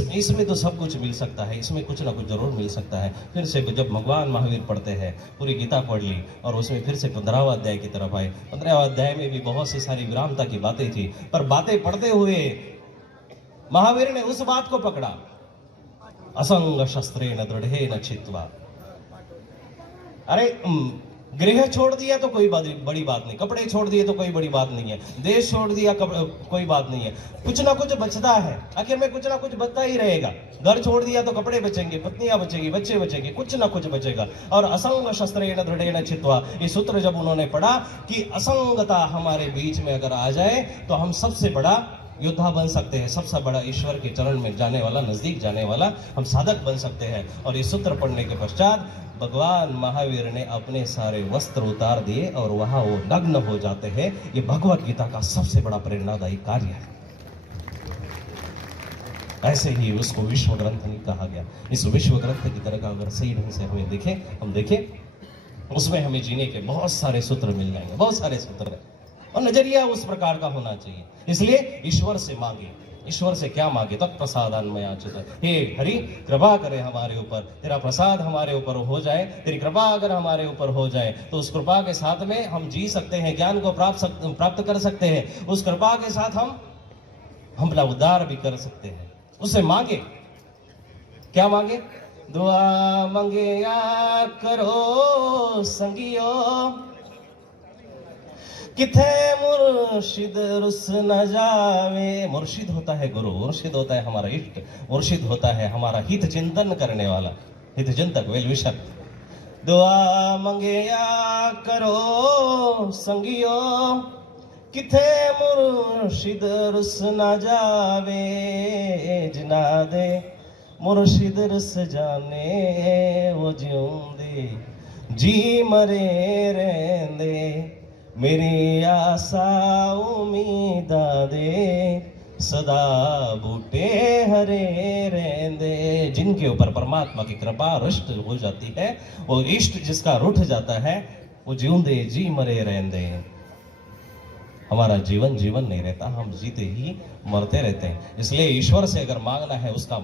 इसमें तो सब कुछ मिल सकता है, इसमें कुछ ना कुछ जरूर मिल सकता है। फिर से जब भगवान महावीर पढ़ते हैं, पूरी गीता पढ़ ली और उसमें फिर से 15वां अध्याय की तरफ आए। 15वां अध्याय में भी बहुत सी सारी विरामता की बातें थी, पर बातें पढ़ते हुए महावीर ने उस बात को पकड़ा, असंग शस्त्रेण दृढ़ेन छित्त्वा। अरे गृह छोड़ दिया तो कोई बड़ी बात नहीं, कपड़े छोड़ दिए तो कोई बड़ी बात नहीं है, देश छोड़ दिया कोई बात नहीं है, कुछ ना कुछ बचता है, आखिर में कुछ ना कुछ बचता ही रहेगा। घर छोड़ दिया तो कपड़े बचेंगे, पत्नियां बचेगी, बच्चे बचेंगे, कुछ ना कुछ बचेगा। और असंग शस्त्रेण दृढ़ेन छित्त्वा, ये सूत्र जब उन्होंने पढ़ा कि असंगता हमारे बीच में अगर आ जाए तो हम सबसे बड़ा योद्धा बन सकते हैं, सबसे बड़ा ईश्वर के चरण में जाने वाला, नजदीक जाने वाला हम साधक बन सकते हैं। और ये सूत्र पढ़ने के पश्चात भगवान महावीर ने अपने सारे वस्त्र उतार दिए और वहां वो नग्न हो जाते हैं। ये भगवत गीता का सबसे बड़ा प्रेरणादायी कार्य है। ऐसे ही उसको विश्व ग्रंथ नहीं कहा गया। इस विश्व ग्रंथ की तरह का अगर सही ढंग से हम देखें उसमें हमें जीने के बहुत सारे सूत्र मिल जाएंगे, बहुत सारे सूत्र है। और नजरिया उस प्रकार का होना चाहिए। इसलिए ईश्वर से मांगे। ईश्वर से क्या मांगे? तत्प्रसादान्मया अच्युत, हे हरि कृपा करे हमारे ऊपर, तेरा प्रसाद हमारे ऊपर हो जाए, तेरी कृपा अगर हमारे ऊपर हो जाए तो उस कृपा के साथ में हम जी सकते हैं, ज्ञान को प्राप्त कर सकते हैं। उस कृपा के साथ हम अपना उद्धार भी कर सकते हैं। उससे मांगे। क्या मांगे? दुआ मांगे या करो संगियो, किथे मुर्शिद रुस न जावे। मुर्शिद होता है गुरु, मुर्शिद होता है हमारा इष्ट, मुर्शिद होता है हमारा हित चिंतन करने वाला, हित चिंतक, वेल विशर। दुआ मंगे या करो संगियो, किथे मुर्शिद रुस न जावे। जिना दे मुर्शिद रुस जाने, वो जिऊंदे जी मरे रहंदे। मेरी आशा उम्मीदा दे, सदा बूटे हरे रहंदे। जिनके ऊपर परमात्मा की कृपा रुष्ट हो जाती है, वो इष्ट जिसका रूठ जाता है, वो जिऊंदे जी मरे रहंदे। हमारा जीवन जीवन नहीं रहता, हम जीते ही मरते रहते हैं। इसलिए ईश्वर से अगर मांगना है, उसका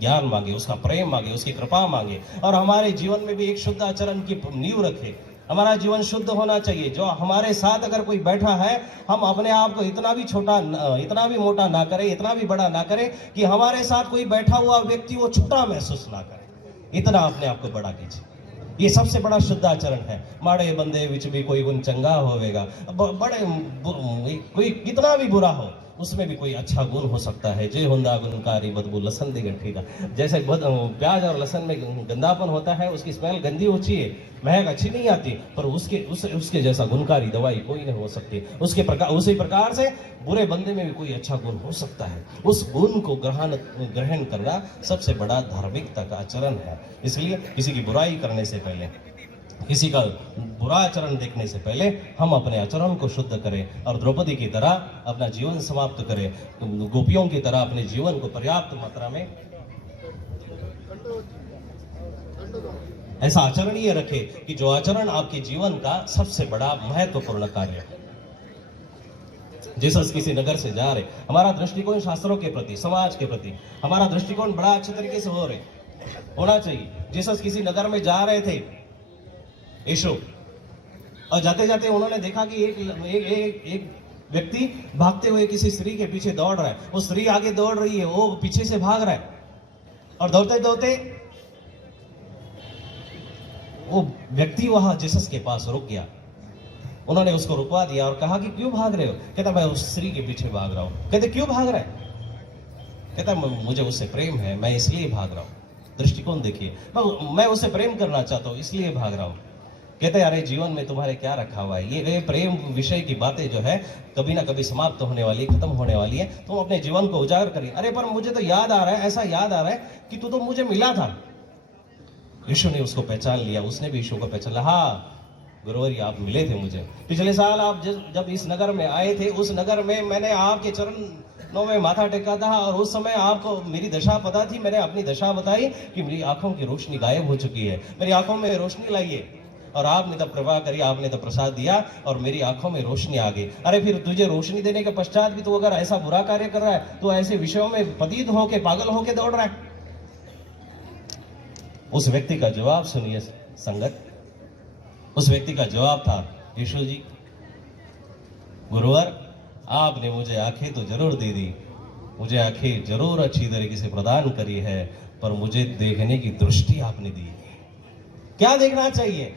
ज्ञान मांगे, उसका प्रेम मांगे, उसकी कृपा मांगे, और हमारे जीवन में भी एक शुद्ध आचरण की नींव रखे। हमारा जीवन शुद्ध होना चाहिए। जो हमारे साथ अगर कोई बैठा है, हम अपने आप को इतना भी छोटा, इतना भी मोटा ना करें, इतना भी बड़ा ना करें कि हमारे साथ कोई बैठा हुआ व्यक्ति वो छोटा महसूस ना करे। इतना अपने आप को बड़ा कीजिए। ये सबसे बड़ा शुद्ध आचरण है। माड़े बंदे विच भी कोई गुण चंगा होवेगा, बड़े कोई कितना भी बुरा हो, उसमें भी कोई अच्छा गुण हो सकता है। जे हुंदा गुणकारी बदबू लसन दी गठरी का। जैसे प्याज और लहसन में गंदापन होता है, उसकी स्मेल गंदी होती है, महक अच्छी नहीं आती, पर उसके जैसा गुणकारी दवाई कोई नहीं हो सकती। उसी प्रकार से बुरे बंदे में भी कोई अच्छा गुण हो सकता है। उस गुण को ग्रहण करना सबसे बड़ा धार्मिकता का आचरण है। इसलिए किसी की बुराई करने से पहले, किसी का बुरा आचरण देखने से पहले हम अपने आचरण को शुद्ध करें और द्रौपदी की तरह अपना जीवन समाप्त करें। गोपियों की तरह अपने जीवन को पर्याप्त मात्रा में ऐसा आचरण ये रखे कि जो आचरण आपके जीवन का सबसे बड़ा महत्वपूर्ण कार्य है। जीसस किसी नगर से जा रहे, हमारा दृष्टिकोण शास्त्रों के प्रति, समाज के प्रति, हमारा दृष्टिकोण बड़ा अच्छे तरीके से होना चाहिए। जीसस किसी नगर में जा रहे थे यीशु, और जाते जाते उन्होंने देखा कि एक व्यक्ति भागते हुए किसी स्त्री के पीछे दौड़ रहा है। वो स्त्री आगे दौड़ रही है, वो पीछे से भाग रहा है, और दौड़ते दौड़ते वो व्यक्ति वहां जीसस के पास रुक गया। उन्होंने उसको रुकवा दिया और कहा कि क्यों भाग रहे हो? कहता मैं उस स्त्री के पीछे भाग रहा हूं। कहते क्यों भाग रहा है? कहता मुझे उससे प्रेम है, मैं इसलिए भाग रहा हूं। दृष्टिकोण देखिए, मैं उससे प्रेम करना चाहता हूं, इसलिए भाग रहा हूं। कहते अरे जीवन में तुम्हारे क्या रखा हुआ है? ये प्रेम विषय की बातें जो है कभी ना कभी समाप्त होने वाली, खत्म होने वाली है। तुम अपने जीवन को उजागर करिए। अरे पर मुझे तो याद आ रहा है, ऐसा याद आ रहा है कि तू तो मुझे मिला था। यीशु ने उसको पहचान लिया, उसने भी यीशु को पहचान लिया। हाँ गुरुवर, आप मिले थे मुझे पिछले साल। आप जब इस नगर में आए थे, उस नगर में मैंने आपके चरणों में माथा टेका था, और उस समय आपको मेरी दशा पता थी। मैंने अपनी दशा बताई कि मेरी आंखों की रोशनी गायब हो चुकी है, मेरी आंखों में रोशनी लाइए। और आपने तब कृपा करी, आपने तब प्रसाद दिया और मेरी आंखों में रोशनी आ गई। अरे फिर तुझे रोशनी देने के पश्चात भी तू अगर ऐसा बुरा कार्य कर रहा है, तो ऐसे विषयों में पतित होके, पागल होके दौड़ रहा है। उस व्यक्ति का जवाब सुनिए संगत। उस व्यक्ति का जवाब था, यीशु जी गुरुवर, आपने मुझे आंखें तो जरूर दे दी, मुझे आंखें जरूर अच्छी तरीके से प्रदान करी है, पर मुझे देखने की दृष्टि आपने दी। क्या देखना चाहिए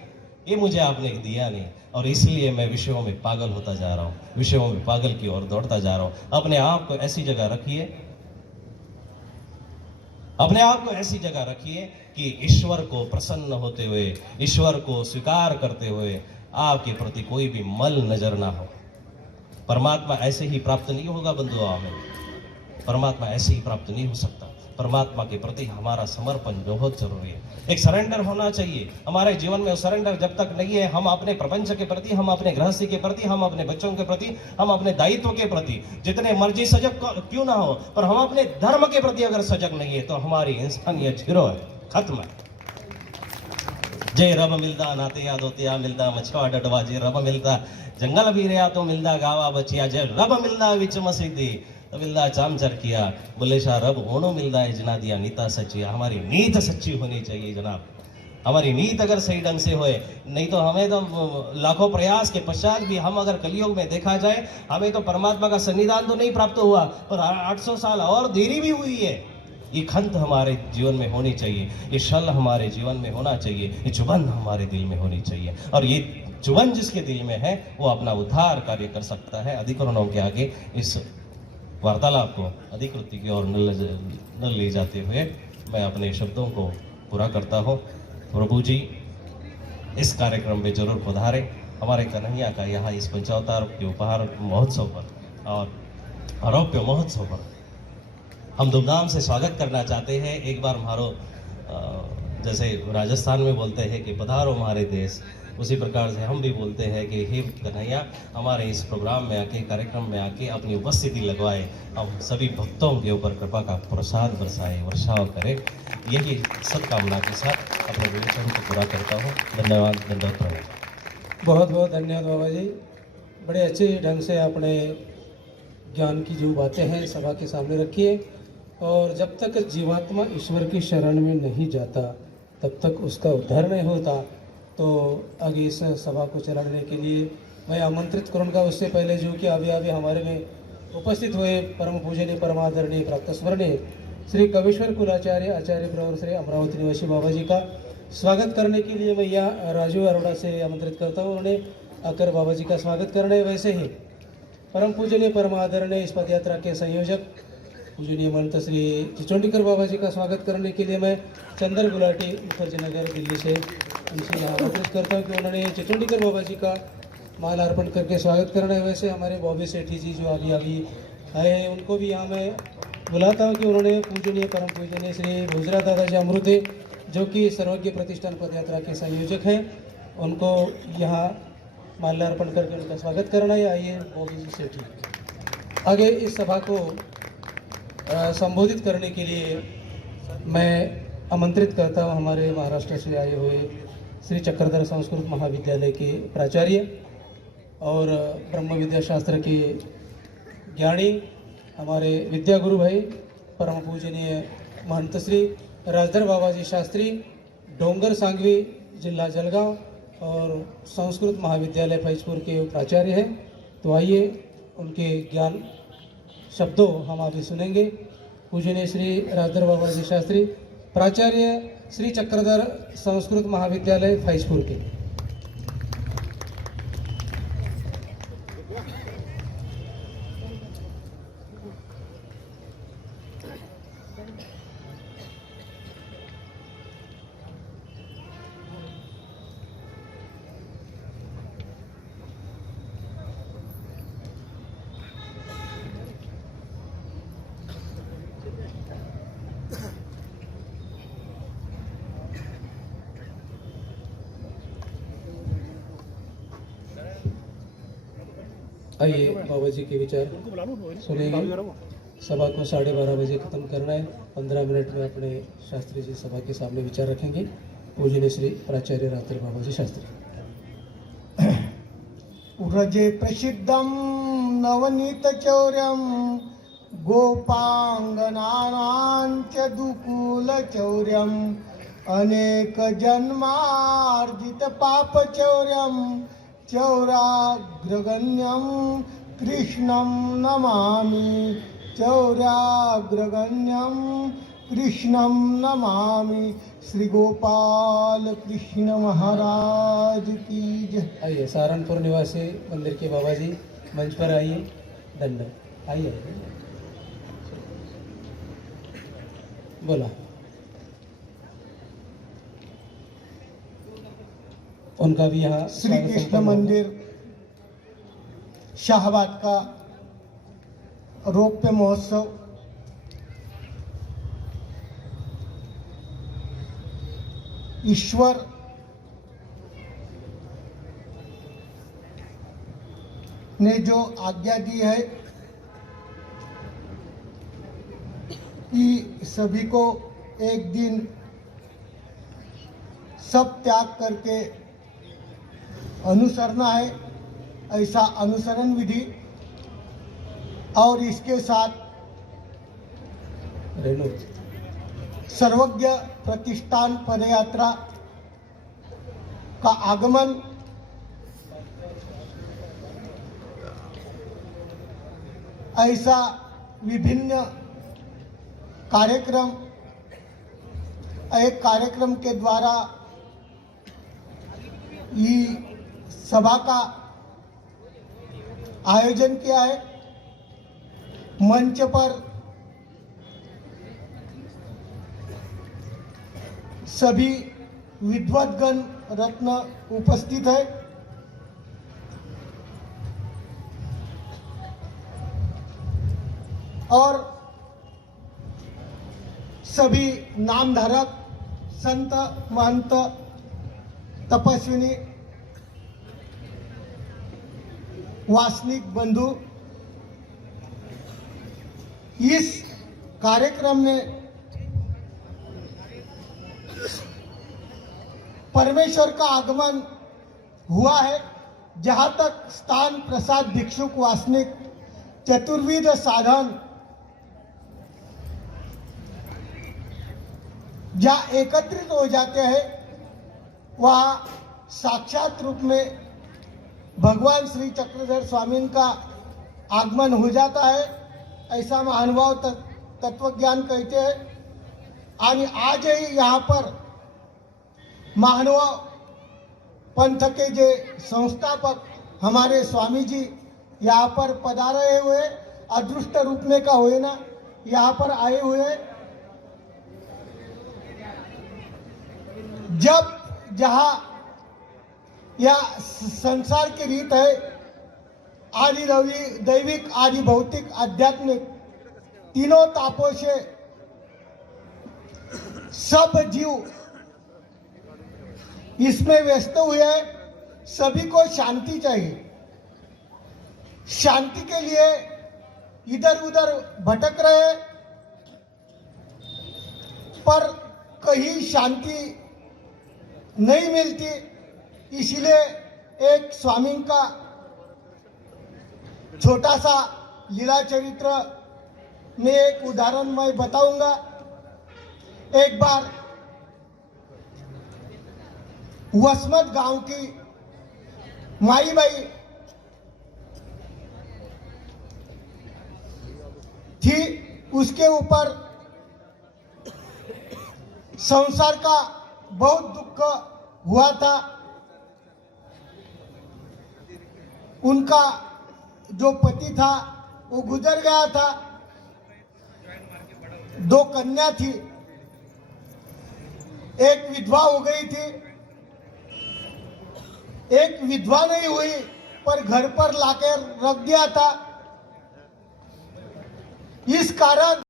ये मुझे आपने दिया नहीं, और इसलिए मैं विषयों में पागल होता जा रहा हूं, विषयों में पागल की ओर दौड़ता जा रहा हूं। अपने आप को ऐसी जगह रखिए, अपने आप को ऐसी जगह रखिए कि ईश्वर को प्रसन्न होते हुए, ईश्वर को स्वीकार करते हुए आपके प्रति कोई भी मल नजर ना हो। परमात्मा ऐसे ही प्राप्त नहीं होगा बंधुओं हमें, परमात्मा ऐसे ही प्राप्त नहीं हो सकता। परमात्मा के प्रति हमारा समर्पण बहुत जरूरी है। एक सरेंडर होना चाहिए हमारे जीवन में। सरेंडर जब तक नहीं है, हम अपने प्रपंच के प्रति, हम अपने गृहस्थी के प्रति, हम अपने बच्चों के प्रति, हम अपने दायित्व के प्रति जितने मर्जी सजग क्यों ना हो, पर हम अपने धर्म के प्रति अगर सजग नहीं है, तो हमारी इंसानियत जीरो है, खत्म है। जय रब मिलदा नाते याद होतिया मिलदा मछवा डडवा जे रब मिलदा जंगल भी रहा तो मिलदा गावा बचिया जय रब मिलदा विच मसीदी तो मिलदा चाम चरकिया बोले शाह रब ओनो मिलदा है जना दिया नीता सच्चिया। हमारी नीत सच्ची होनी चाहिए जनाब, हमारी नीत अगर सही ढंग से होए, नहीं तो हमें तो लाखों प्रयास के पश्चात भी हम अगर कलयुग में देखा जाए हमें तो परमात्मा का सन्निधान तो नहीं प्राप्त हुआ और 800 साल और देरी भी हुई है। ये खंत हमारे जीवन में होनी चाहिए, ये शल हमारे जीवन में होना चाहिए, ये चुभन हमारे दिल में होनी चाहिए और ये चुभन जिसके दिल में है वो अपना उद्धार कार्य कर सकता है। अधिकरणों के आगे इस वार्तालाप को अधिकृति की ओर न ले जाते हुए मैं अपने शब्दों को पूरा करता हूँ। प्रभु जी इस कार्यक्रम में जरूर पधारे, हमारे कन्हैया का यहाँ इस पंचावतार के उपहार महोत्सव पर और आरोप्य महोत्सव पर हम धूमधाम से स्वागत करना चाहते हैं। एक बार हमारो जैसे राजस्थान में बोलते हैं कि पधारो हमारे देश, उसी प्रकार से हम भी बोलते हैं कि हे कन्हैया हमारे इस प्रोग्राम में आके कार्यक्रम में आके अपनी उपस्थिति लगवाए, हम सभी भक्तों के ऊपर कृपा का प्रसाद बरसाए, वर्षाव करे। यही सत्कामना के साथ अपने विवेचन को पूरा करता हूँ। धन्यवाद, दंडवत प्रणाम। बहुत बहुत धन्यवाद बाबा जी, बड़े अच्छे ढंग से आपने ज्ञान की जो बातें हैं सभा के सामने रखी है। और जब तक जीवात्मा ईश्वर की शरण में नहीं जाता तब तक उसका उद्धार नहीं होता। तो आगे इस सभा को चलाने के लिए मैं आमंत्रित करूँगा। उससे पहले जो कि अभी हमारे में उपस्थित हुए परम पूजनीय परमादरणीय प्राप्त स्मरणीय श्री कविश्वर कुलाचार्य आचार्य प्रवर श्री अमरावती निवासी बाबा जी का स्वागत करने के लिए मैं यहाँ राजू अरोड़ा से आमंत्रित करता हूँ। उन्होंने आकर बाबा जी का स्वागत करने। वैसे ही परम पूजनीय परमादरणीय इस पद यात्रा के संयोजक पूजनीय महंत श्री चिचोंडीकर बाबा जी का स्वागत करने के लिए मैं चंदर गुलाटी मुखर्जी नगर दिल्ली से उनसे यहाँ आमंत्रित करता हूँ कि उन्होंने चिचोंडीकर बाबा जी का माल अर्पण करके स्वागत करना है। वैसे हमारे बॉबी सेठी जी जो अभी आए हैं उनको भी यहाँ मैं बुलाता हूँ कि उन्होंने पूजनीय परम पूजनीय श्री भुजरा दादाजी अमृते जो कि सर्वज्ञ प्रतिष्ठान पद यात्रा के संयोजक हैं, उनको यहाँ माल्यार्पण करके उनका स्वागत करना है। आइए बॉबी जी सेठी आगे इस सभा को संबोधित करने के लिए मैं आमंत्रित करता हूँ हमारे महाराष्ट्र से आए हुए श्री चक्रधर संस्कृत महाविद्यालय के प्राचार्य और ब्रह्म विद्या शास्त्र के ज्ञानी हमारे विद्या गुरु भाई परम पूजनीय महंत श्री राजधर बाबाजी शास्त्री डोंगर सांगवी जिला जलगांव और संस्कृत महाविद्यालय फैजपुर के प्राचार्य हैं। तो आइए उनके ज्ञान शब्दों हम अभी सुनेंगे। पूजनीय श्री राजधर बाबाजी शास्त्री प्राचार्य श्री चक्रधर संस्कृत महाविद्यालय फैजपुर के। आइए बाबा जी के विचार सुनेंगे। सभा को 12:30 बजे खत्म करना है। 15 मिनट में अपने शास्त्री जी सभा के सामने विचार रखेंगे। पूजनीय श्री प्राचार्य राजधर बाबाजी शास्त्री। व्रजे प्रसिद्धं नवनीत चौर्यं गोपांगनानांच दुकूल चौर्यं अनेक जन्मार्जित पाप चौर्यं चौराग्रगण्यं कृष्णं नमामि चौराग्रगण्यं कृष्णं नमामि। श्री गोपाल कृष्ण महाराज की जय। आइए सहारनपुर निवासी मंदिर के बाबा जी मंच पर आइए। दंड आइए बोला। उनका भी यहाँ श्री कृष्ण मंदिर शाहबाद का रौप्य महोत्सव ईश्वर ने जो आज्ञा दी है कि सभी को एक दिन सब त्याग करके अनुसरना है, ऐसा अनुसरण विधि। और इसके साथ सर्वज्ञ प्रतिष्ठान पदयात्रा का आगमन, ऐसा विभिन्न कार्यक्रम, एक कार्यक्रम के द्वारा ये सभा का आयोजन किया है। मंच पर सभी विद्वद्गण रत्न उपस्थित है। और सभी नामधारक संत महंत तपस्विनी वासनिक बंधु इस कार्यक्रम में परमेश्वर का आगमन हुआ है। जहाँ तक स्थान प्रसाद भिक्षुक वासनिक चतुर्विध साधन जहाँ एकत्रित हो जाते हैं, वहाँ साक्षात रूप में भगवान श्री चक्रधर स्वामी का आगमन हो जाता है, ऐसा महानुभाव तत्वज्ञान कहते हैं। और आज ही यहाँ पर महानुभाव पंथ के जो संस्थापक हमारे स्वामी जी यहाँ पर पधारे हुए, अदृष्ट रूप में का हुए ना, यहाँ पर आए हुए। जब जहाँ या संसार की रीत है, आदि दैविक आदि भौतिक आध्यात्मिक तीनों तापों से सब जीव इसमें व्यस्त हुए हैं। सभी को शांति चाहिए। शांति के लिए इधर उधर भटक रहे हैं, पर कहीं शांति नहीं मिलती। इसलिए एक स्वामी का छोटा सा लीला चरित्र में एक उदाहरण मैं बताऊंगा। एक बार वसमत गांव की माई बाई थी, उसके ऊपर संसार का बहुत दुख हुआ था। उनका जो पति था वो गुजर गया था। 2 कन्या थी, एक विधवा हो गई थी, एक विधवा नहीं हुई पर घर पर लाकर रख दिया था। इस कारण